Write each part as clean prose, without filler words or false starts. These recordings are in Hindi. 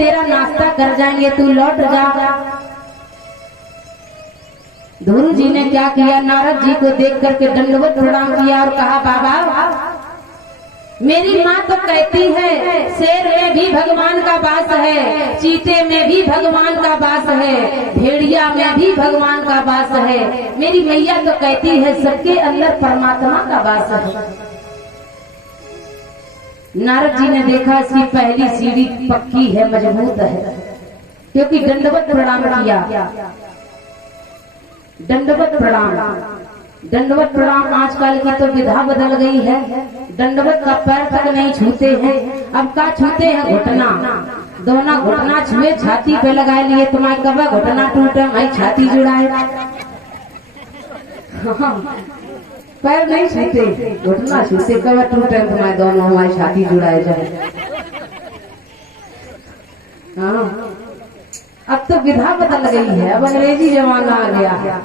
तेरा नाश्ता कर जाएंगे, तू लौट जा। ध्रुव जी ने क्या किया, नारद जी को देख करके दंडवत प्रणाम किया और कहा, बाबा मेरी माँ तो कहती है शेर में भी भगवान का वास है, चीते में भी भगवान का वास है, भेड़िया में भी भगवान का वास है। मेरी मैया तो कहती है सबके अंदर परमात्मा का वास है। नारद जी ने देखा इसकी पहली सीढ़ी पक्की है, मजबूत है, क्योंकि दंडवत प्रणाम किया। दंडवत प्रणाम, दंडवत प्रणाम आजकल की तो विधा बदल गई है। दंडवत का पैर तक नहीं छूते हैं, अब का छूते हैं घुटना। दोनों घुटना छुए छाती पे लगाए लिए, तुम्हारे कब घुटना टूटे मैं छाती जुड़ाए। पैर नहीं छूते, घुटना छूते, कब टूटे तुम्हारे दोनों हमारी छाती जुड़ाए जाए। हाँ, अब तो विधा बदल गई है, अब अंग्रेजी जमाना आ गया।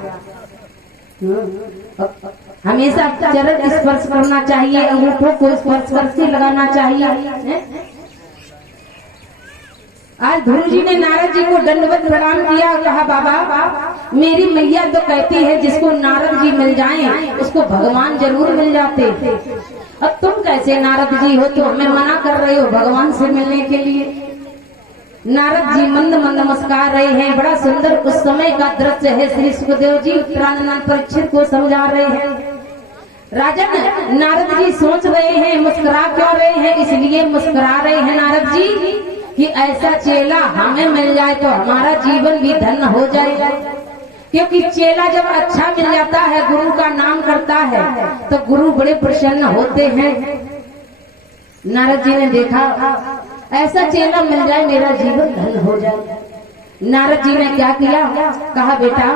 हमेशा चरण स्पर्श करना चाहिए, अंगूठों को स्पर्श करके लगाना चाहिए। आज ध्रुव जी ने नारद जी को दंडवत प्रणाम किया, कहा बाबा मेरी मैया तो कहती है जिसको नारद जी मिल जाएं उसको भगवान जरूर मिल जाते। अब तुम कैसे नारद जी हो, तो हमें मना कर रहे हो भगवान से मिलने के लिए। नारद जी मंद मंद मुस्कुरा रहे हैं। बड़ा सुंदर उस समय का दृश्य है। श्री सुखदेव जी उत्तरानंद परीक्षित को समझा रहे हैं। राजन, नारद जी सोच रहे हैं मुस्कुरा क्यों रहे हैं, इसलिए मुस्कुरा रहे हैं नारद जी कि ऐसा चेला हमें मिल जाए तो हमारा जीवन भी धन्य हो जाए। क्योंकि चेला जब अच्छा मिल जाता है, गुरु का नाम करता है, तो गुरु बड़े प्रसन्न होते हैं। नारद जी ने देखा ऐसा चेला मिल जाए मेरा जीवन धन्य हो जाए। नारद जी ने क्या किया, कहा बेटा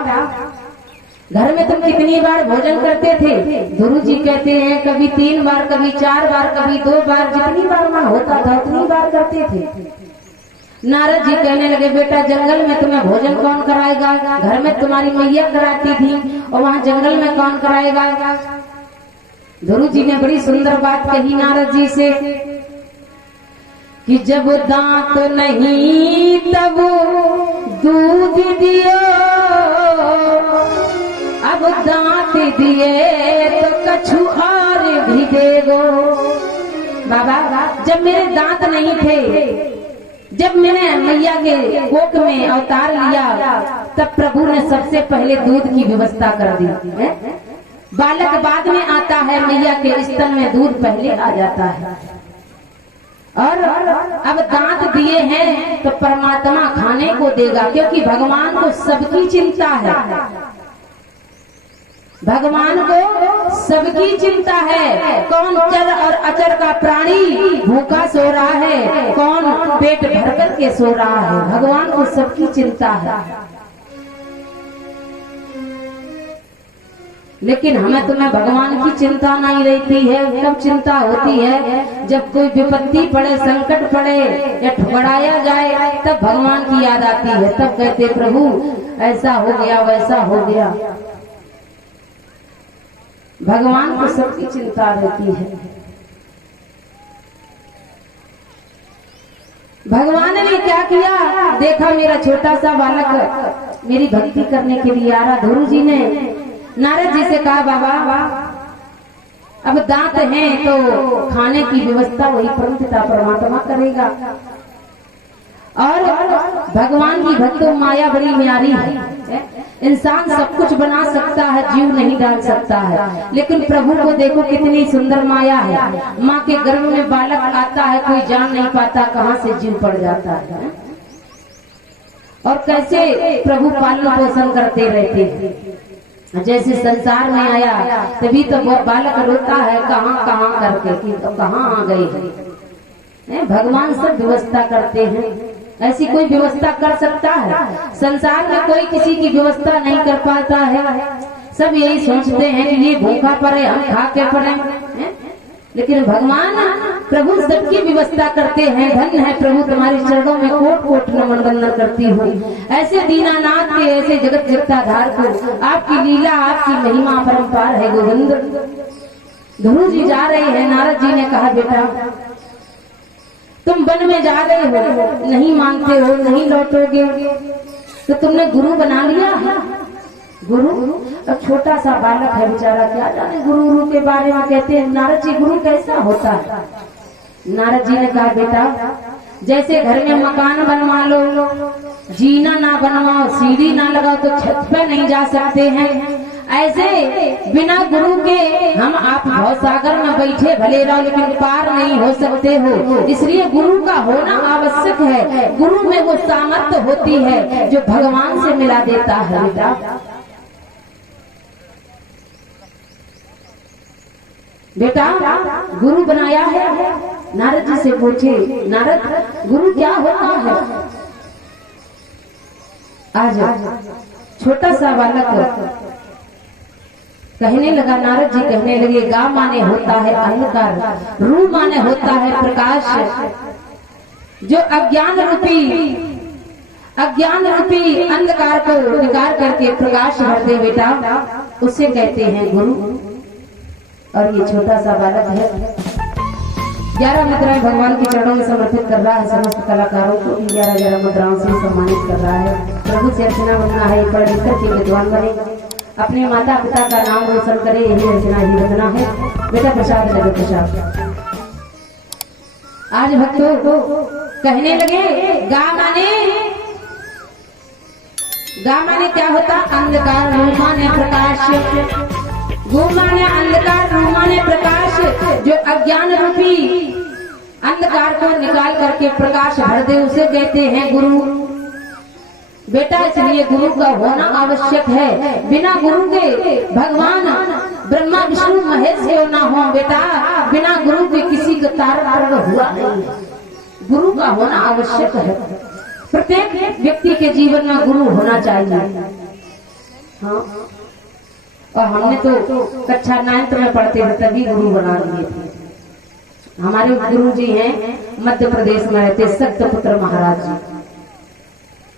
घर में तुम कितनी बार भोजन करते थे? गुरु जी कहते हैं कभी 3 बार, कभी 4 बार, कभी 2 बार, जितनी बार मन होता था उतनी बार करते थे। नारद जी कहने लगे बेटा जंगल में तुम्हें भोजन कौन कराएगा? घर में तुम्हारी मैया कराती थी और वहाँ जंगल में कौन कराएगा? गुरु जी ने बड़ी सुंदर बात कही नारद जी से कि जब दांत नहीं तब दूध दियो, अब दांत दिए तो कछु और भी देगो। बाबा जब मेरे दांत नहीं थे, जब मैंने मैया के कोख में अवतार लिया, तब प्रभु ने सबसे पहले दूध की व्यवस्था कर दी। बालक बाद में आता है, मैया के स्तन में दूध पहले आ जाता है। और अब दांत दिए हैं तो परमात्मा खाने को देगा, क्योंकि भगवान को सबकी चिंता है। भगवान को सबकी चिंता है। कौन चर और अचर का प्राणी भूखा सो रहा है, कौन पेट भर करके सो रहा है, भगवान को सबकी चिंता है। लेकिन हमें तुम्हें भगवान की चिंता नहीं रहती है। कब चिंता होती है? जब कोई विपत्ति पड़े, संकट पड़े या ठुकराया जाए, तब भगवान की याद आती है। तब कहते प्रभु ऐसा हो गया, वैसा हो गया। भगवान को सबकी चिंता रहती है। भगवान ने क्या किया, देखा मेरा छोटा सा बालक मेरी भक्ति करने के लिए आ रहा। ध्रुव जी ने नारद जी से कहा बाबा अब दांत हैं तो खाने की व्यवस्था वही परमपिता परमात्मा करेगा। और भगवान की भक्तों माया बड़ी न्यारी है। इंसान सब कुछ बना सकता है, जीव नहीं डाल सकता है। लेकिन प्रभु को देखो कितनी सुंदर माया है। माँ के गर्भ में बालक आता है, कोई जान नहीं पाता कहाँ से जीव पड़ जाता है, और कैसे प्रभु पालन पोषण करते रहते हैं। जैसे संसार में आया तभी तो बालक रोता है कहाँ कहाँ करके कि तो कहाँ आ गए। भगवान सब व्यवस्था करते हैं। ऐसी कोई व्यवस्था कर सकता है? संसार में कोई किसी की व्यवस्था नहीं कर पाता है। सब यही सोचते हैं कि ये भूखा पड़े हम खा के पड़े, लेकिन भगवान प्रभु सबकी व्यवस्था करते हैं। धन्य है प्रभु, तुम्हारे चरणों में कोट कोट नमन वंदन करती हूँ। ऐसे दीनानाथ के, ऐसे जगत जगताधार को, आपकी लीला आपकी महिमा परंपार है गोविंद। ध्रुव जी जा रहे हैं। नारद जी ने कहा बेटा तुम वन में जा रहे हो, नहीं मानते हो, नहीं लौटोगे, तो तुमने गुरु बना लिया। गुरु अब छोटा सा बालक है बेचारा, क्या जाने गुरु के बारे में। कहते हैं नारद जी गुरु कैसा होता है। नारद जी ने कहा बेटा जैसे घर में मकान बनवा लो, जीना ना बनवाओ, सीढ़ी ना लगाओ तो छत पे नहीं जा सकते हैं, ऐसे बिना गुरु के हम आप भव सागर में बैठे भले रहो लेकिन पार नहीं हो सकते हो। इसलिए गुरु का होना आवश्यक है। गुरु में वो सामर्थ्य होती है जो भगवान से मिला देता है। बेटा बेटा गुरु बनाया है। नारद जी से पूछे नारद गुरु क्या होता है। आज छोटा सा बालक कहने लगा, नारद जी कहने लगे गा माने होता है अंधकार, रू माने होता है प्रकाश, जो अज्ञान रूपी अंधकार को निकाल करके प्रकाश भर दे बेटा, उसे कहते हैं गुरु। और ये छोटा सा बालक है 11 मुद्राएं भगवान के चरणों में समर्पित कर रहा है। समस्त कलाकारों को 11 मुद्राओं से सम्मानित कर रहा है। प्रभु से अर्चना बनना है, पढ़ लिख करके विद्वान बने, अपने माता पिता का नाम रोशन करे, यही अर्चना ही वंदना है। बेटा प्रसाद लगे प्रसाद। आज भक्तों कहने लगे गा माने क्या होता, अंधकार रू माने प्रकाश, गो माने अंधकार रू माने प्रकाश, जो अज्ञान रूपी अंधकार को निकाल करके प्रकाश भर दे उसे कहते हैं गुरु। बेटा इसलिए गुरु का होना आवश्यक है। बिना गुरु के भगवान ब्रह्मा विष्णु महेश क्यों ना हो बेटा, बिना गुरु के किसी का तारतम्य हुआ नहीं। गुरु का होना आवश्यक है। प्रत्येक व्यक्ति के जीवन में गुरु होना चाहिए। हाँ, और हमने तो कक्षा 9th में पढ़ते थे तभी गुरु बना लिए थे। हमारे गुरु जी हैं मध्य प्रदेश में रहते सत्यपुत्र महाराज जी,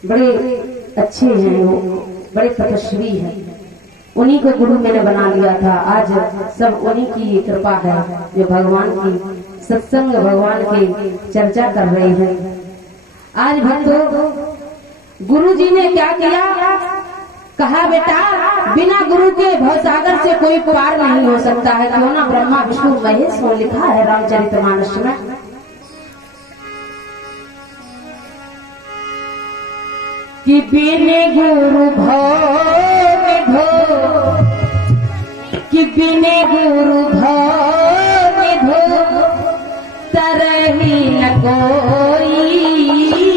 बड़े अच्छे हैं, वो बड़े तपस्वी हैं। उन्हीं को गुरु मैंने बना लिया था। आज सब उन्हीं की कृपा है जो भगवान की सत्संग, भगवान की चर्चा कर रही है। आज भक्तों गुरु जी ने क्या किया, कहा बेटा बिना गुरु के भवसागर से कोई पार नहीं हो सकता है। क्यों ना ब्रह्मा विष्णु महेश को लिखा है रामचरितमानस में, कि बिने गुरु भव कि बिने गुरु भव तरही न कोई,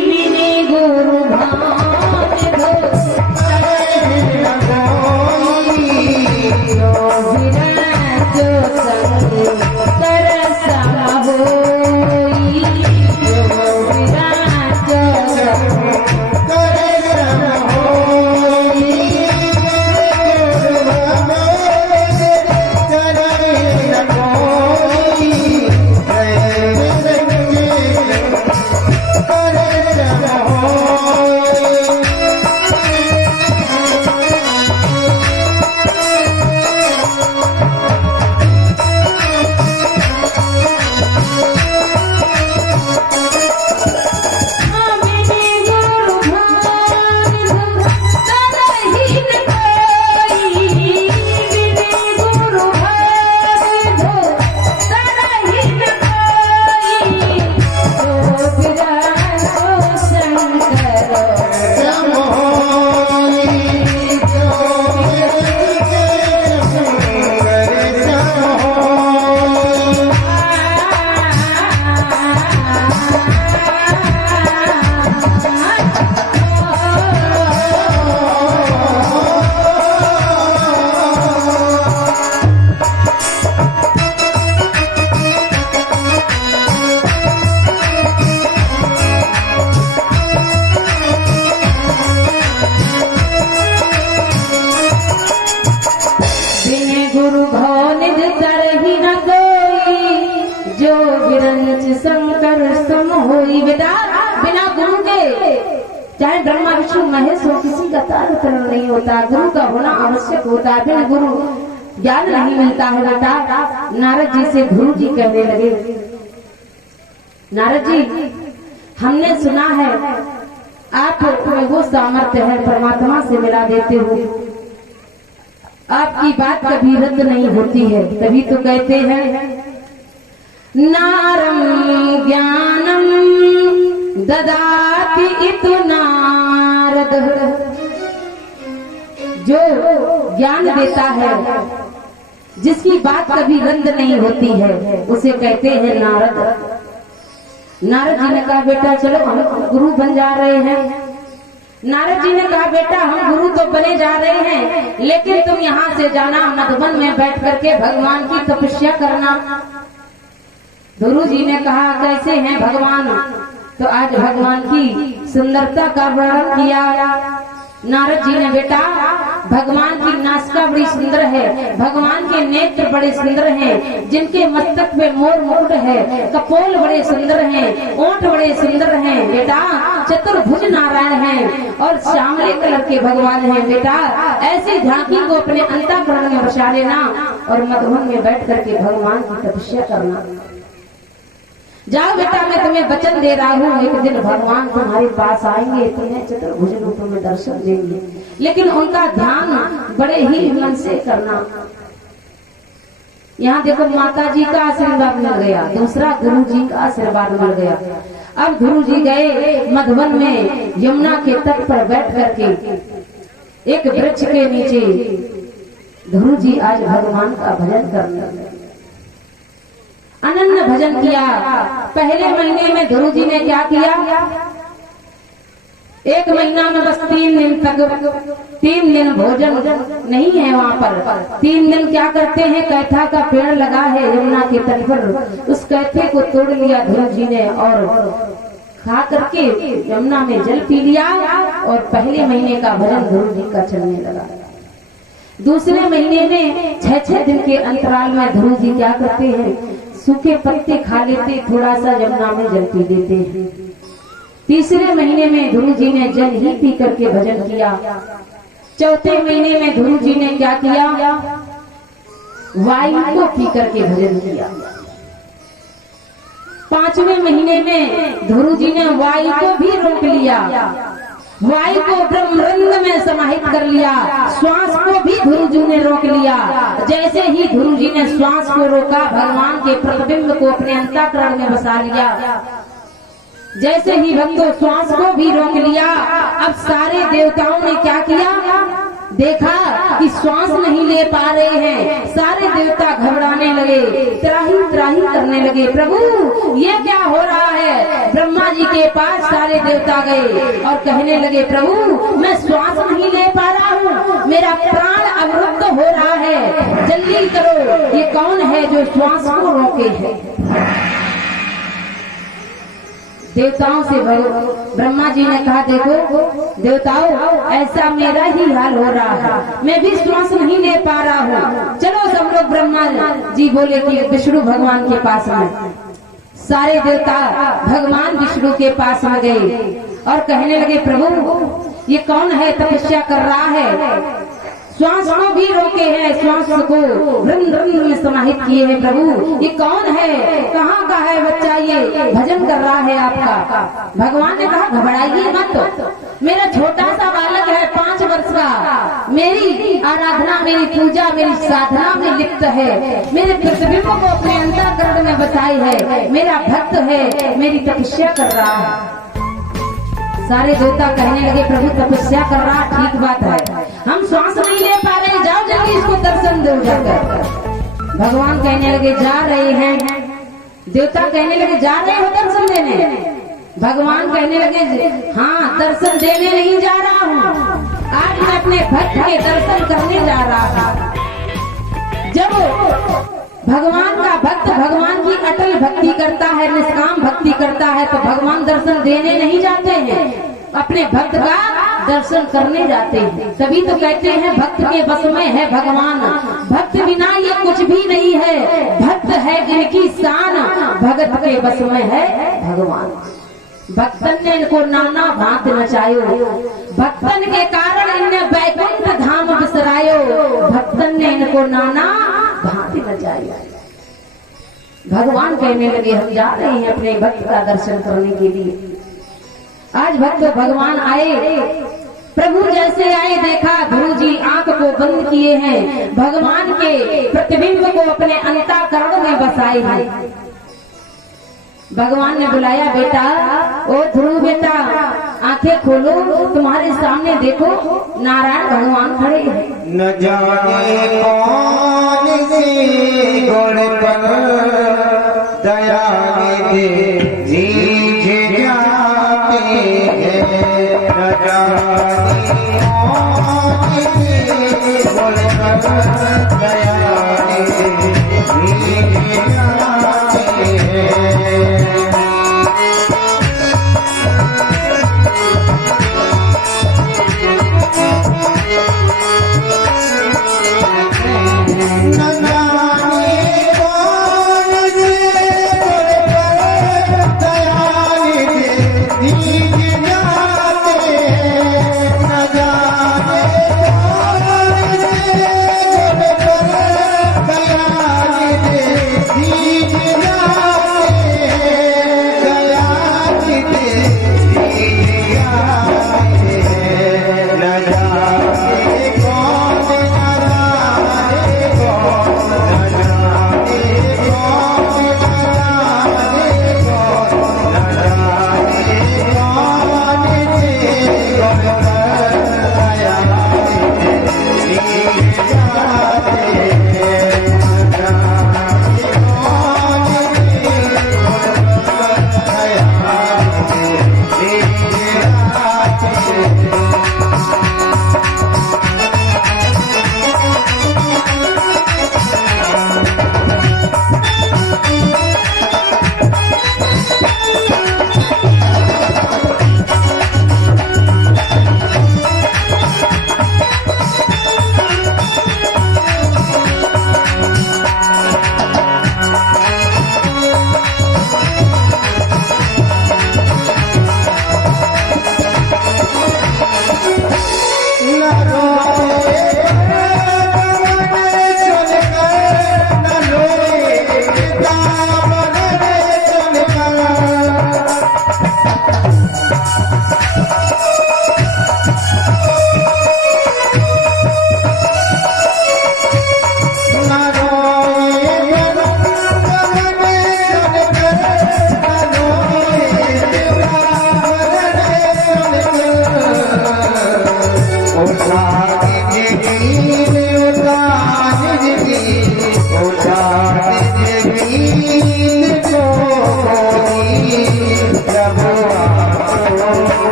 बिने गुरु भव तरही न कोई, जो संग कर सम होई, चाहे ब्रह्मा विष्णु महेश हो, किसी का तारतम्य नहीं होता। गुरु का होना आवश्यक होता है। बिना गुरु ज्ञान नहीं मिलता है बेटा। नारद जी से गुरु जी कहने लगे नारद जी, हमने सुना है आप में वो सामर्थ्य है, परमात्मा से मिला देते हो, आपकी बात कभी रद्द नहीं होती है। तभी तो कहते हैं नारम ज्ञानम ददाति इतु नारद, जो ज्ञान देता है, जिसकी बात कभी रद्द नहीं होती है, उसे कहते हैं नारद। नारद जी ने कहा बेटा चलो हम गुरु बन जा रहे हैं। नारद जी ने कहा बेटा हम गुरु तो बने जा रहे हैं, लेकिन तुम यहाँ से जाना, मधुबन में बैठ करके भगवान की तपस्या करना। गुरु जी ने कहा कैसे हैं भगवान? तो आज भगवान की सुंदरता का वर्णन किया। नारद जी ने बेटा भगवान की नासिका बड़ी सुंदर है, भगवान के नेत्र बड़े सुंदर हैं, जिनके मस्तक पे मोर मुकुट है, कपोल बड़े सुंदर हैं, ओंठ बड़े सुंदर हैं बेटा, चतुर्भुज नारायण हैं और श्यामले कलर के भगवान हैं बेटा। ऐसी झांकी को अपने अंतःकरण में बसा लेना और मधुबन में बैठ करके भगवान की तपस्या करना। जाओ बेटा मैं तुम्हें वचन दे रहा हूँ, एक दिन भगवान तुम्हारे पास आएंगे, तुम्हें चतुर्भुज रूप में दर्शन देंगे, लेकिन उनका ध्यान बड़े ही मन से करना। यहाँ देखो माता जी का आशीर्वाद मिल गया, दूसरा गुरु जी का आशीर्वाद मिल गया। अब गुरु जी गए मधुबन में, यमुना के तट पर बैठ करके एक वृक्ष के नीचे गुरु जी आज भगवान का भजन करने लगे, अनन्य भजन किया। पहले महीने में गुरु जी ने क्या किया, एक महीना में बस 3 दिन तक 3 दिन भोजन नहीं है वहाँ पर। 3 दिन क्या करते हैं, कैथा का पेड़ लगा है यमुना के तट पर, उस कैथे को तोड़ लिया गुरु जी ने और खा करके यमुना में जल पी लिया और पहले महीने का भजन गुरु जी का चलने लगा। दूसरे महीने में 6-6 दिन के अंतराल में गुरु जी क्या करते हैं, सूखे पत्ते खा लेते, थोड़ा सा यमुना में जल पी देते हैं। तीसरे महीने में गुरु जी ने जल ही पी करके भजन किया। चौथे महीने में गुरु जी ने क्या किया, वायु को पी करके भजन किया। 5वें महीने में गुरु जी ने वायु को भी रोक लिया, वायु को ब्रह्मरंध्र में समाहित कर लिया, श्वास को भी गुरु जी ने रोक लिया। जैसे ही गुरु जी ने श्वास को रोका, भगवान के प्रतिबिंब को अपने अंतःकरण में बसा लिया। जैसे ही भक्तों श्वास को भी रोक लिया, अब सारे देवताओं ने क्या किया, देखा कि श्वास नहीं ले पा रहे हैं, सारे देवता घबराने लगे, त्राही त्राही करने लगे, प्रभु ये क्या हो रहा है। ब्रह्मा जी के पास सारे देवता गए और कहने लगे प्रभु मैं श्वास नहीं ले पा रहा हूँ, मेरा प्राण अवरुद्ध हो रहा है, जल्दी करो, ये कौन है जो श्वास को रोके है। देवताओं से ब्रह्मा जी ने कहा देखो देवताओं ऐसा मेरा ही हाल हो रहा है, मैं भी श्वास नहीं ले पा रहा हूँ, चलो सब लोग। ब्रह्मा जी बोले कि विष्णु भगवान के पास में। सारे देवता भगवान विष्णु के पास में गए और कहने लगे प्रभु ये कौन है तपस्या कर रहा है, श्वास को भी रोके हैं, श्वास को रंध्र में समाहित किए हैं, प्रभु ये कौन है, कहाँ का है बच्चा, ये भजन कर रहा है आपका। भगवान ने कहा घबराइए मत, मेरा छोटा सा बालक है 5 वर्ष का, मेरी आराधना मेरी पूजा मेरी साधना में लिप्त है, मेरे प्रतिबिंब को अपने अंतःकरण में बसाई है, मेरा भक्त है, मेरी तपस्या कर रहा है। सारे देवता कहने लगे प्रभु तपस्या कर रहा ठीक बात है, हम श्वास नहीं ले पा रहे, जाओ जल्दी इसको दर्शन दो जाकर। भगवान कहने लगे जा रहे हैं, देवता कहने लगे जा रहे हो दर्शन देने। भगवान कहने लगे हाँ दर्शन देने नहीं जा रहा हूँ, आज मैं अपने भक्त के दर्शन करने जा रहा हूँ। जब भगवान का भक्त भगवान की अटल भक्ति करता है, निष्काम भक्ति करता है, तो भगवान दर्शन देने नहीं जाते हैं, अपने भक्त का दर्शन करने जाते हैं। तभी तो कहते हैं भक्त के बस में है भगवान, भक्त बिना ये कुछ भी नहीं है, भक्त है जिनकी शान, भगत के बस में है भगवान। भक्तन ने इनको नाना भांत नचायो, भक्तन के कारण इन्हें बैकुंठ धाम बिसरायो, भक्तन ने इनको नाना भांति नचाया। भगवान कहने लगे हम जा रहे हैं अपने भक्त का दर्शन करने के लिए। आज भक्त भगवान आए, प्रभु जैसे आए देखा ध्रुव जी आंख को बंद किए हैं, भगवान के प्रतिबिंब को अपने अंतःकरण में बसाए हैं। भगवान ने बुलाया, बेटा ओ ध्रुव बेटा आंखें खोलो, तुम्हारे सामने देखो नारायण भगवान खड़े हैं। न जाने कौन सी गुण पर दया निधि जी जाते हैं, न जाने कौन सी गुण पर दया निधि जी जाते हैं।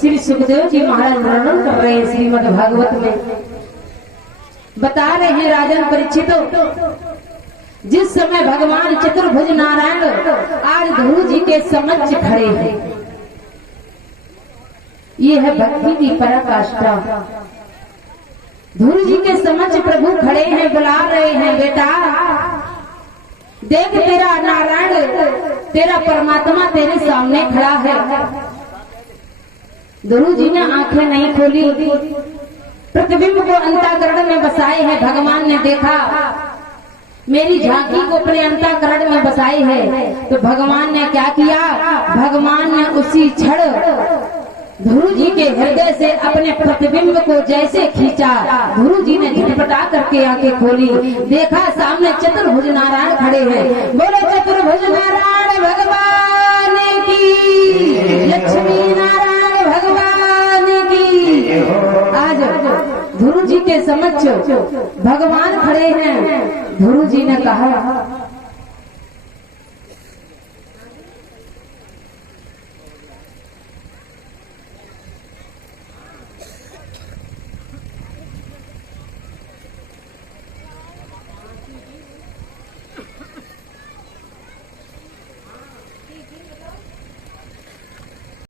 श्री सुखदेव जी महाराज वर्णन कर रहे हैं श्रीमद् भागवत में, बता रहे हैं राजन परीक्षित जिस समय भगवान चतुर्भुज नारायण आज ध्रुव जी के समक्ष खड़े हैं, ये है भक्ति की पराकाष्ठा। ध्रुव जी के समक्ष प्रभु खड़े हैं, बुला रहे हैं, बेटा देख तेरा नारायण तेरा परमात्मा तेरे सामने खड़ा है। ध्रुव जी ने आंखें नहीं खोली, प्रतिबिंब को अंतःकरण में बसाए हैं। भगवान ने देखा मेरी झांकी को अपने अंतःकरण में बसाई है, तो भगवान ने क्या किया, भगवान ने उसी क्षण ध्रुव जी के हृदय से अपने प्रतिबिंब को जैसे खींचा, ध्रुव जी ने झटपटा करके आंखें खोली, देखा सामने चतुर्भुज नारायण खड़े हैं। बोले चतुर्भुज नारायण भगवान की, लक्ष्मी नारायण भगवान की। आज ध्रुव जी के समक्ष भगवान खड़े हैं। ध्रुव जी ने कहा